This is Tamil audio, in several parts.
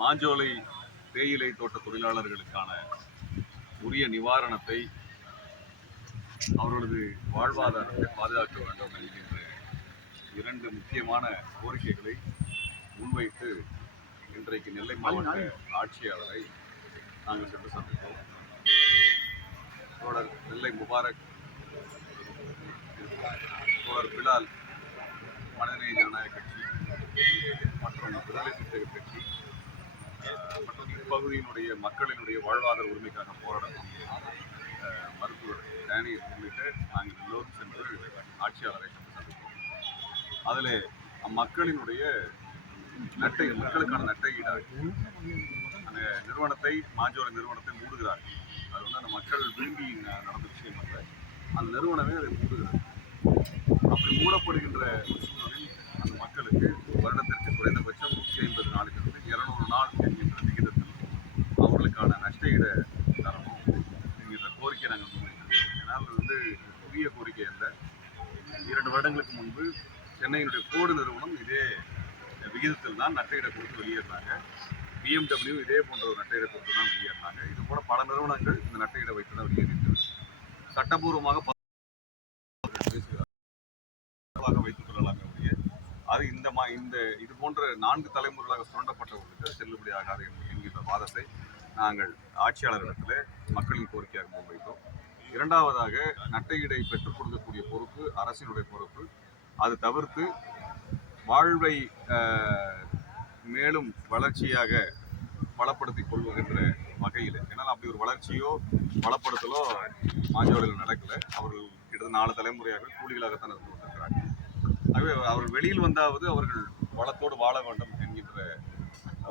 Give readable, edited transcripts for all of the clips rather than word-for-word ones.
மாஞ்சோலை தேயிலை தோட்ட தொழிலாளர்களுக்கான உரிய நிவாரணத்தை, அவர்களது வாழ்வாதாரத்தை பாதுகாக்க வேண்டும் என்கின்ற இரண்டு முக்கியமான கோரிக்கைகளை முன்வைத்து இன்றைக்கு நெல்லை மாவட்ட ஆட்சியாளரை நாங்கள் சென்று சந்தித்தோம். தோழர் நெல்லை முபாரக், தோழர் பிலால், மனிதநேய ஜனநாயக கட்சி மற்றும் விடுதலை சிறுத்தைகள் கட்சி மற்றும் இப்பகுதியினுடைய மக்களினுடைய வாழ்வாதார உரிமைக்காக போராடக்கூடிய மருத்துவர் டேனியல் உள்ளிட்ட நாங்கள் எல்லோரும் சென்று ஆட்சியாளரை சென்று சந்தித்தோம். அதில் மக்களினுடைய மக்களுக்கான நட்டை ஈடாக அந்த நிறுவனத்தை, மாஞ்சோலை நிறுவனத்தை மூடுகிறார்கள். அது வந்து அந்த மக்கள் விரும்பி நடந்த விஷயம் அல்ல, அந்த நிறுவனமே அதை மூடுகிறது. அப்படி மூடப்படுகின்ற சூழலில் அந்த மக்களுக்கு வருடத்திற்கு குறைந்தபட்சம் 150 நாளிலிருந்து 200 நாள் என்கின்ற விகிதத்தில் அவர்களுக்கான நஷ்டஈட தரணும் என்கின்ற கோரிக்கை நாங்கள் முன்வைக்கிறோம். ஏன்னால் அது வந்து புதிய கோரிக்கை அல்ல. 2 வருடங்களுக்கு முன்பு சென்னையினுடைய போர்டு நிறுவனம் இதே விகிதத்தில் தான் நஷ்டஈட கொடுத்து வெளியேறினாங்க. BMW இதே போன்ற ஒரு நஷ்டஈட கொடுத்து தான் வெளியேறினாங்க. இது போல பல நிறுவனங்கள் இந்த நஷ்டஈட வைத்து தான் வெளியேறியிருக்கிறது. சட்டபூர்வமாக வைத்துக் கொள்ளலாமே ஒழிய அது இந்த இது போன்ற 4 தலைமுறைகளாக சுரண்டப்பட்டவர்களுக்கு செல்லுபடி ஆகாது என்கின்ற வாதத்தை நாங்கள் ஆட்சியாளரிடத்தில் மக்களின் கோரிக்கையாக முன்வைத்தோம். இரண்டாவதாக, நட்டையீடை பெற்றுக் கொடுக்கக்கூடிய பொறுப்பு அரசினுடைய பொறுப்பு. அது தவிர்த்து வாழ்வை மேலும் வளர்ச்சியாக பலப்படுத்திக் கொள்கின்ற வகையில், ஏன்னால் அப்படி ஒரு வளர்ச்சியோ பலப்படுத்தலோ மாஞ்சோலையில் நடக்கலை. அவர்கள் கிட்டத்தட்ட 4 தலைமுறையாக கூலிகளாகத்தான் இருந்து கொண்டிருக்கிறார்கள். ஆகவே அவர்கள் வெளியில் வந்தாவது அவர்கள் வளத்தோடு வாழ வேண்டும் என்கின்ற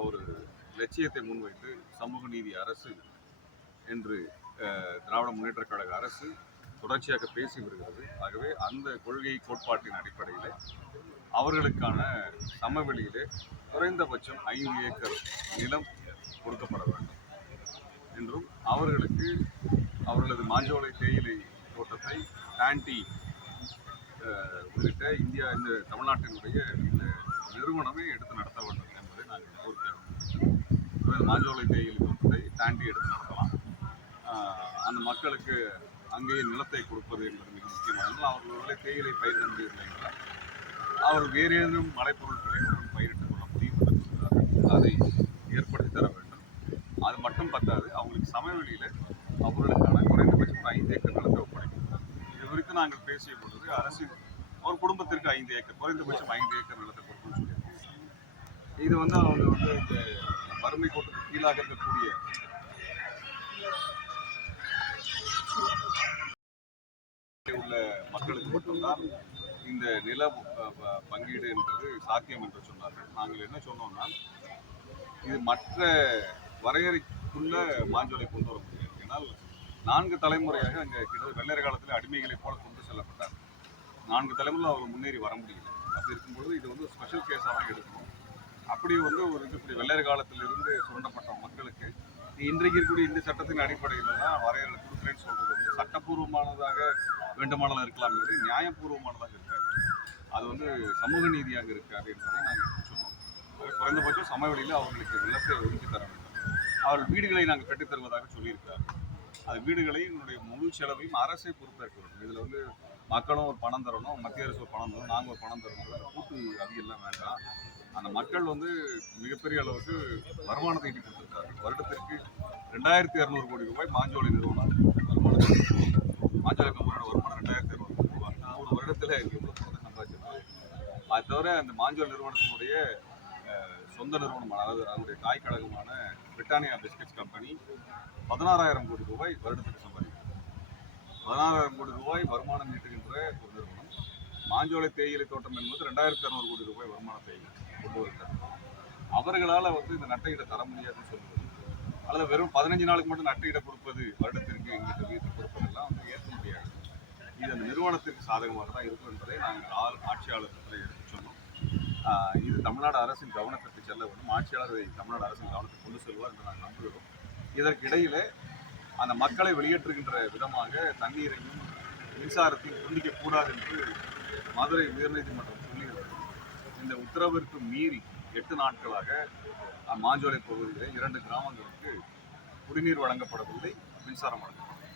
ஒரு லட்சியத்தை முன்வைத்து சமூக நீதி அரசு என்று திராவிட முன்னேற்றக் கழக அரசு தொடர்ச்சியாக பேசி வருகிறது. ஆகவே அந்த கொள்கை கோட்பாட்டின் அடிப்படையில் அவர்களுக்கான சமவெளியிலே குறைந்தபட்சம் 5 ஏக்கர் நிலம் கொடுக்கப்பட வேண்டும் என்றும், அவர்களுக்கு அவர்களது மாஞ்சோலை தேயிலை தோட்டத்தை டாண்டி உள்ளிட்ட இந்த தமிழ்நாட்டினுடைய இந்த நிறுவனமே எடுத்து நடத்த வேண்டும் என்பதை நாங்கள் கோரிக்கையாக மாஞ்சோலை தேயிலை தோட்டத்தை டாண்டி எடுத்து நடத்தலாம். அந்த மக்களுக்கு அங்கேயே நிலத்தை கொடுப்பது என்பது மிக முக்கியமானது. அவர்களுடைய தேயிலை பயிரிட முடியவில்லை என்றால் அவர் வேறு ஏதும் மலைப்பொருட்களை பயிரிட்டுக் கொள்ள முடியும் என்று சொல்கிறார்கள். அதை ஏற்படுத்தி தர வேண்டும். அது மட்டும் பத்தாது, அவங்களுக்கு சமவெளியில் அவர்களுக்கான குறைந்தபட்சம் 5 ஏக்கர் நிலத்தை ஒப்படைக்கும். இது குறித்து நாங்கள் பேசிய பொழுது அரசு ஒரு குடும்பத்திற்கு 5 ஏக்கர், குறைந்தபட்சம் 5 ஏக்கர் நிலத்தை கொடுக்கணும்னு சொல்லியிருக்காங்க. இது வந்து அவங்க வந்து இந்த வறுமை கோட்டுக்கு கீழாக இருக்கக்கூடிய உள்ள மக்களுக்கு மட்டும்தான் இந்த நில பங்கீடு என்பது சாத்தியம் என்று சொன்னார்கள். நாங்கள் என்ன சொன்னோம்னா, இது மற்ற வரையறைக்குள்ள மாஞ்சோலை கொண்டு வர முடியாது. ஏன்னால் 4 தலைமுறையாக அங்கே கிட்டத்தட்ட வெள்ளையர் காலத்தில் அடிமைகளை போல கொண்டு செல்லப்பட்டார். 4 தலைமுறையில் அவங்க முன்னேறி வர முடியல. அப்படி இருக்கும்பொழுது இது வந்து ஸ்பெஷல் கேஸாக தான் எடுக்கணும். அப்படி வந்து ஒரு இப்படி வெள்ளையர் காலத்திலிருந்து சுரண்டப்பட்ட மக்களுக்கு இன்றைக்கு இருக்கக்கூடிய இந்த சட்டத்தின் அடிப்படையில் தான் வரையறை கொடுக்குறேன்னு சொல்றது வந்து சட்டப்பூர்வமானதாக வேண்டுமானாலும் இருக்கலாம், நியாயபூர்வமானதாக இருக்காது. அது வந்து சமூக நீதியாக இருக்காது என்பதை நாங்கள் சொன்னோம். குறைந்தபட்சம் சமவெளியில் அவர்களுக்கு நிலத்தை ஒதுக்கி தர வேண்டும். அவர்கள் வீடுகளை நாங்கள் கட்டித்தருவதாக சொல்லியிருக்கிறார்கள். அது வீடுகளை என்னுடைய முழு செலவையும் அரசே பொறுப்பேற்க வேண்டும். இதில் வந்து மக்களும் ஒரு பணம் தரணும், மத்திய அரசு ஒரு பணம் தரணும், நாங்கள் ஒரு பணம் தரணும், கூட்டு அதிகெல்லாம் வேண்டாம். அந்த மக்கள் வந்து மிகப்பெரிய அளவுக்கு வருமானத்தை ஈட்டி கொடுத்துருக்கார்கள். வருடத்திற்கு 2200 கோடி ரூபாய் மாஞ்சோலை நிறுவனம் மாஞ்சோலை கம்பெனியோட வருமானம் 2200 கோடி ரூபாய். 3 வருடத்தில் எவ்வளோ பணத்தை சம்பாதிச்சிருக்காங்க. அது தவிர அந்த மாஞ்சோலை நிறுவனத்தினுடைய சொந்த நிறுவனம், அதாவது அதனுடைய தாய் கழகமான பிரிட்டானியா பிஸ்கட்ஸ் கம்பெனி 16,000 கோடி ரூபாய் வருடத்துக்கு சம்பாதிக்கிறது. 16,000 கோடி ரூபாய் வருமானம் ஈட்டுகின்ற ஒரு நிறுவனம். மாஞ்சோலை தேயிலை தோட்டம் என்பது 2200 கோடி ரூபாய் வருமானத்தை கொண்டு வருகிறது. அவர்களால் வந்து இந்த நட்டையிட தர முடியாதுன்னு சொல்லுவது, அல்லது வெறும் 15 நாளுக்கு மட்டும் நட்டையிட கொடுப்பது, வருடத்திற்கு எங்கிட்ட வீட்டு கொடுப்பதெல்லாம் வந்து ஏற்க முடியாது. இது அந்த நிறுவனத்திற்கு சாதகமாக தான் இருக்கும் என்பதை நாங்கள் ஆட்சியாளர்களை எடுத்து சொன்னோம். இது தமிழ்நாடு அரசின் கவனத்திற்கு செல்ல வேண்டும். ஆட்சியாளர் தமிழ்நாடு அரசின் கவனத்துக்கு கொண்டு செல்வார் என்று நாங்கள் நம்புகிறோம். இதற்கிடையிலே அந்த மக்களை வெளியேற்றுகின்ற விதமாக தண்ணீரையும் மின்சாரத்தையும் துண்டிக்கக்கூடாது என்று மதுரை உயர்நீதிமன்றம் சொல்லியிருக்கிறது. இந்த உத்தரவிற்கு மீறி 8 நாட்களாக மாஞ்சோலை பகுதியில் 2 கிராமங்களுக்கு குடிநீர் வழங்கப்படவில்லை, மின்சாரம் வழங்கப்படவில்லை.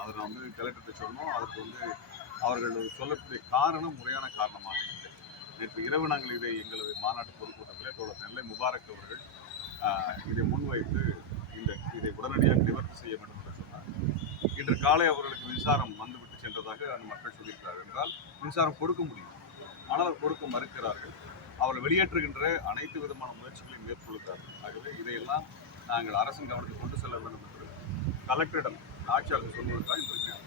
அதில் வந்து கலெக்டர்கிட்ட சொன்னோம். அதற்கு வந்து அவர்கள் சொல்லக்கூடிய காரணம் முறையான காரணமாக இல்லை. நேற்று இரவு நாங்கள் இதை எங்களது மாநாட்டு பொதுக்கூட்டத்திலே தோழர் நெல்லை முபாரக் அவர்கள் இதை முன்வைத்து இதை உடனடியாக நிவர்த்தி செய்ய வேண்டும் என்று சொன்னார். இன்று காலை அவர்களுக்கு மின்சாரம் வந்துவிட்டு சென்றதாக அந்த மக்கள் சொல்லியிருக்கிறார்கள் என்றால் மின்சாரம் கொடுக்க முடியும், ஆனால் கொடுக்க மறுக்கிறார்கள். அவர்கள் வெளியேற்றுகின்ற அனைத்து விதமான முயற்சிகளையும் மேற்கொள்கிறார்கள். ஆகவே இதையெல்லாம் நாங்கள் அரசின் கவனத்தில் கொண்டு செல்ல வேண்டும் என்று கலெக்டரிடம் ஆட்சியாளர் சொல்வதற்காக இன்றைக்கு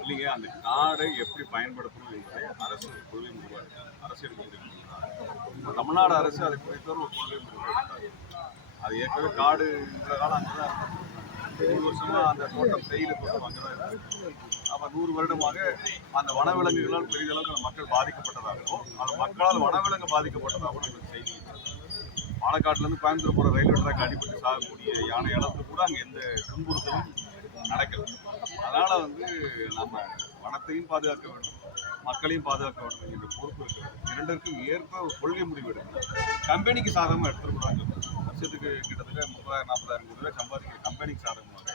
இல்லைங்க, அந்த காடை எப்படி பயன்படுத்தணும் என்பதை அரசு கொள்கை முடிவாக அரசியல் கொள்கை முடிவு. தமிழ்நாடு அரசு அதை குறித்த ஒரு கொள்கை முடிவு எடுத்தாங்க. அது ஏற்கனவே காடு இவ்வளோ காலம் அங்கே தான் இருக்கும். 100 வருஷமா அந்த தோட்டம் தேயிலை தோட்டம் அங்கே தான் இருக்கு. அப்போ 100 வருடமாக அந்த வனவிலங்குகளால் பெரிதளவுக்கு அந்த மக்கள் பாதிக்கப்பட்டதாகவும் அந்த மக்களால் வனவிலங்கு பாதிக்கப்பட்டதாகவும் நமக்கு செய்தி. பாலக்காட்டிலேருந்து கோயம்புத்தூர் போகிற ரயில்வே ட்ராக் அடிபட்டு சாகக்கூடிய யானை இழப்பு கூட அங்கே எந்த துன்புறுத்தலும் நடக்கல. அதனால் வந்து நம்ம வனத்தையும் பாதுகாக்க வேண்டும், மக்களையும் பாதுகாக்க வேண்டும் என்ற பொறுப்பு இருக்கிறது. இரண்டிற்கும் ஏற்ப ஒரு கொள்கை முடிவு எடுக்கணும். கம்பெனிக்கு சாதகமாக எடுத்துக்கூடாது. வருஷத்துக்கு கிட்டத்தட்ட 30,000-40,000 கோடி ரூபாய் சம்பாதிக்க கம்பெனிக்கு சாதகமாக.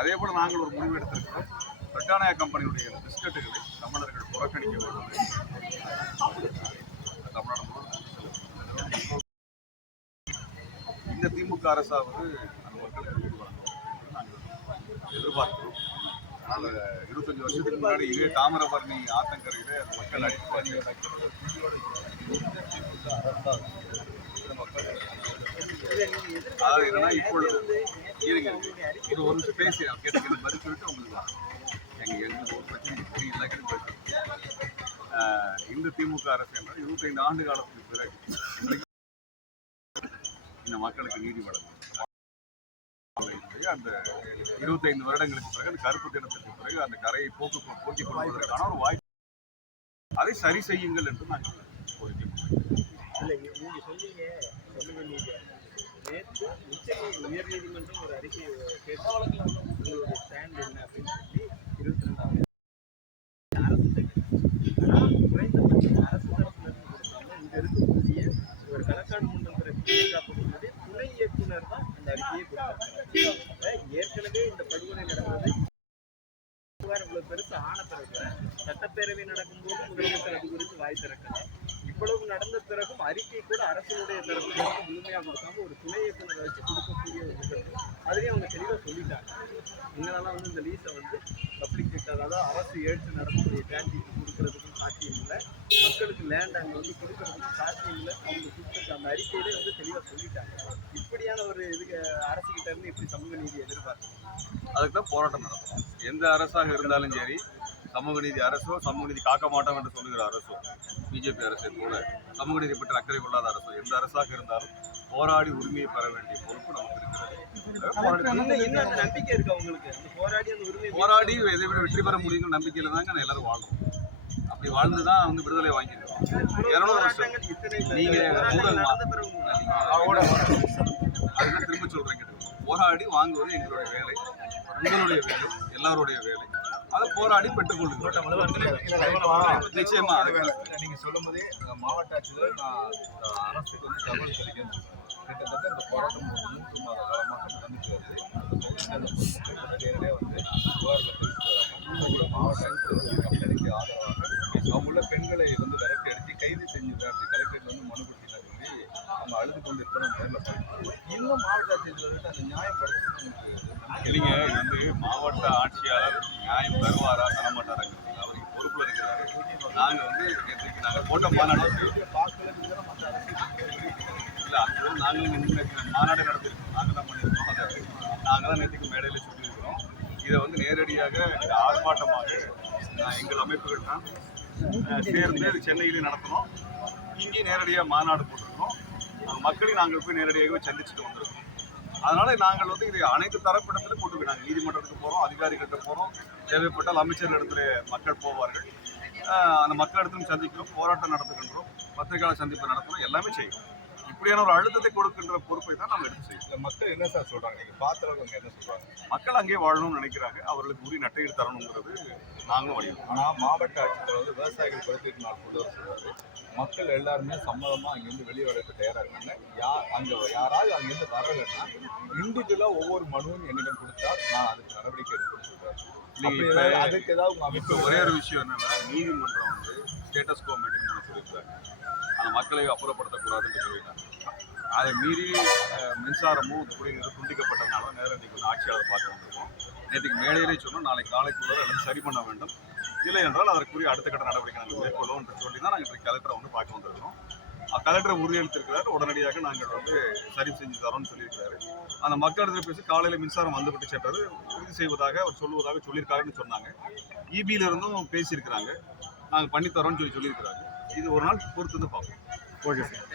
அதே போல் நாங்கள் ஒரு முடிவு எடுத்திருக்கிறோம். பிரிட்டானியா கம்பெனியுடைய பிஸ்கட்டுகளை தமிழர்கள் புறக்கணிக்க வேண்டும். தமிழ்நாடு முழுவதும் இந்த திமுக அரசாவது அந்த மக்களுக்கு நீதி வழங்கும் நாங்கள் எதிர்பார்க்கிறோம். அதனால் 25 வருஷத்துக்கு முன்னாடி இதே தாமிரபரணி ஆத்தங்கரையில் அந்த மக்கள் அடிப்பாங்க. அதாவது என்னன்னா இப்பொழுது இருங்க இது ஒரு நிமிஷம் பேசி கேட்டுக்கிற பதில் சொல்லிட்டு உங்களுக்கு எங்களுக்கு ஒரு பிரச்சனை தெரியல. இந்த திமுக அரசு என்றால் 25 ஆண்டு காலத்துக்கு பிறகு இந்த மக்களுக்கு நீதி வழங்கும். அந்த 25 வருடங்களுக்கு பிறகு அந்த கருப்பு தினத்திற்கு பிறகு அந்த கரையை போக்கிக் கொள்வதற்கான ஒரு வாய்ப்பு, அதை சரி செய்யுங்கள் என்று நாங்கள் கோரிக்கை. நேற்று உயர்நீதிமன்றம் ஒரு அறிக்கை கேட்டு உங்களுடைய ஸ்டாண்ட் என்ன அப்படின்னு சொல்லி 22ஆம் அரசு குறைந்தபட்சம் அரசு தரப்பிலிருந்து கொடுத்தாங்க. இங்க இருக்கக்கூடிய ஒரு களக்காடு மண்டலத்துறை பாதுகாப்புடைய துணை இயக்குனர் தான் அந்த அறிக்கையை கொடுத்தாங்க. ஏற்கனவே இந்த படுகொலை நடந்தது இவ்வளவு பெருசு ஆன பிறகு சட்டப்பேரவை நடக்கும்போது முதலமைச்சர் அது குறித்து வாய் திறக்கல. இவ்வளவு நடந்த பிறகும் அறிக்கை கூட அரசினுடைய தரப்பிலிருந்து முழுமையாக கொடுக்காம ஒரு துணை இயக்குநரை வச்சு கொடுக்கக்கூடிய ஒரு நிகழ்வு. அதுலேயும் அவங்க தெளிவாக சொல்லிட்டாங்க. எங்களெல்லாம் வந்து இந்த லீஸை வந்து பப்ளிக் செக்டர், அதாவது அரசு ஏற்று நடக்கக்கூடிய லேண்டுக்கு கொடுக்கறதுக்கும் சாத்தியம் இல்லை, மக்களுக்கு லேண்ட் அங்கே வந்து கொடுக்கறதுக்கும் சாத்தியம் இல்லை. அவங்க கொடுத்துருக்க அந்த அறிக்கையிலே வந்து தெளிவாக சொல்லிட்டாங்க. இப்படியான ஒரு இதுக்கு அரசுகிட்ட இருந்து இப்படி சமூக நீதி எதிர்பார்க்கணும். அதுக்கு தான் போராட்டம் நடத்தும். எந்த அரசாக இருந்தாலும் சரி, சமூக நீதி அரசோ சமூக நீதி காக்க மாட்டோம் என்று சொல்லுகிற அரசோ, பிஜேபி அரசை போல சமூக நீதி பற்றி அக்கறை கொள்ளாத அரசோ, எந்த அரசாக இருந்தாலும் போராடி உரிமையை பெற வேண்டிய பொறுப்பு நமக்கு இருக்கிறது. என்ன நம்பிக்கை இருக்கு அவங்களுக்கு? போராடி அந்த உரிமை போராடி எதை விட வெற்றி பெற முடியுங்கிற நம்பிக்கையில தாங்க நான் எல்லாரும் வாழணும். அப்படி வாழ்ந்துதான் வந்து விடுதலை வாங்கியிருக்கோம். 200 வருஷம் நீங்க அதுதான் திரும்ப சொல்றேன். போராடி வாங்குவது எங்களுடைய வேலை, உங்களுடைய வேலை, எல்லாருடைய வேலை. அதை போராடி பெற்றுக்கொள்ளுங்க. நிச்சயமா நீங்க சொல்லும் போதே மாவட்ட ஆட்சியர் நான் அரசுக்கு வந்து தகவல் தெரிவிக்கிறேன். கிட்டத்தட்ட இந்த போராட்டம் 3 மாத காலமாக நடந்துட்டு வருது. ஏற்கனவே வந்து மாவட்ட ஆட்சியர் கம்பெனிக்கு ஆதரவாக அவங்களுள்ள பெண்களை வந்து விரட்டி அடித்து கைது செஞ்சுட்டாரு. கலெக்டர் வந்து மனு கொடுத்தினார் சொல்லி அவங்க அழுது கொண்டு இருக்கிறோம். இன்னும் மாவட்ட ஆட்சியர் அந்த நியாயப்படுத்தி இல்லைங்க. இது வந்து மாவட்ட ஆட்சியாளர் நியாயம் தருவாரா தரமாட்டாராங்க, அவருக்கு பொறுப்புல இருக்கிறாரு. நாங்கள் வந்து நாங்கள் போட்ட மாநாடு இல்லை, அது நாங்கள் மாநாடு நடத்திருக்கோம். நாங்கள் தான் பண்ணியிருக்கோம். அதை நாங்கள் தான் நேற்றுக்கு மேடையில் சொல்லியிருக்கிறோம். இதை வந்து நேரடியாக ஆர்ப்பாட்டமாக எங்கள் அமைப்புகள் தான் சேர்ந்து சென்னையிலே நடத்தணும். இங்கேயும் நேரடியாக மாநாடு போட்டிருக்கோம். மக்களையும் நாங்கள் போய் நேரடியாகவே சந்திச்சுட்டு வந்திருக்கோம். அதனால நாங்கள் வந்து இதை அனைத்து தரப்பிடத்திலும் கொண்டு போய் நாங்கள் நீதிமன்றத்துக்கு போகிறோம், அதிகாரிகள்கிட்ட போகிறோம், தேவைப்பட்டால் அமைச்சர் இடத்துல மக்கள் போவார்கள். அந்த மக்களிடத்திலும் சந்திக்கிறோம், போராட்டம் நடத்துகின்றோம், பத்திரிகையாளர் சந்திப்பு நடத்துகிறோம், எல்லாமே செய்கிறோம். இப்படியான ஒரு அழுத்தத்தை கொடுக்கின்ற பொறுப்பை தான் நம்ம எடுத்து செய்யணும். இந்த மக்கள் என்ன சார் சொல்றாங்க? நீங்க பார்த்தவங்க அவங்க என்ன சொல்றாங்க? மக்கள் அங்கேயே வாழணும்னு நினைக்கிறாங்க. அவர்களுக்கு உரிய நட்டையீடு தரணுங்கிறது நாங்களும் வலியுறுத்தோம். ஆனா மாவட்ட ஆட்சித்தலைவர் வந்து விவசாயிகள் குறைதீர்க்கும் நாள் கூடுதல் சொல்றாரு. மக்கள் எல்லாருமே சம்மதமா அங்கிருந்து வெளியே வரதுக்கு தயாரா இருக்காங்க. யாராவது அங்கிருந்து வரலைன்னா இண்டிவிஜுவலா ஒவ்வொரு மனுவும் என்னிடம் கொடுத்தா நான் அதுக்கு நடவடிக்கை எடுப்பேன்னு சொல்றாரு. இல்லைங்க, அப்படி இப்ப- அதுக்கு ஏதாவது உங்க இப்போ அமைப்பு ஒரே ஒரு விஷயம் என்னன்னா, நீதிமன்றம் வந்து ஸ்டேட்டஸ் கோ மெயின்டைன் பண்ண சொல்லியிருக்காங்க. அந்த மக்களை அப்புறப்படுத்தக்கூடாதுன்னு சொல்லியிருக்காங்க. அதை மீறி மின்சாரமும் குடிநீரும் துண்டிக்கப்பட்டதுனால நேரம் இன்னைக்கு வந்து ஆட்சியாளர் பார்க்க வந்திருக்கோம். நேற்றுக்கு மேடையிலே சொன்னோம், நாளைக்கு காலைக்குள்ள எல்லாம் சரி பண்ண வேண்டும். இல்லை என்றால் அதற்குரிய அடுத்த கட்ட நடவடிக்கை நாங்கள் மேற்கொள்வோம் என்று சொல்லி தான் நாங்கள் இன்றைக்கு கலெக்டரை வந்து பார்க்க வந்திருக்கோம். கலெக்டர் உறுதியளித்திருக்கிறார், உடனடியாக நாங்கள் வந்து சரி செஞ்சு தரோம்னு சொல்லியிருக்காரு. அந்த மக்களிடத்தில் பேசி காலையில் மின்சாரம் வந்துவிட்டு சென்றது உறுதி செய்வதாக அவர் சொல்லுவதாக சொல்லியிருக்காருன்னு சொன்னாங்க. இபியில இருந்தும் பேசியிருக்கிறாங்க, நாங்கள் பண்ணித்தரோம்னு சொல்லியிருக்கிறாங்க. இது ஒரு நாள் பொறுத்து வந்து பார்ப்போம். Okay sir.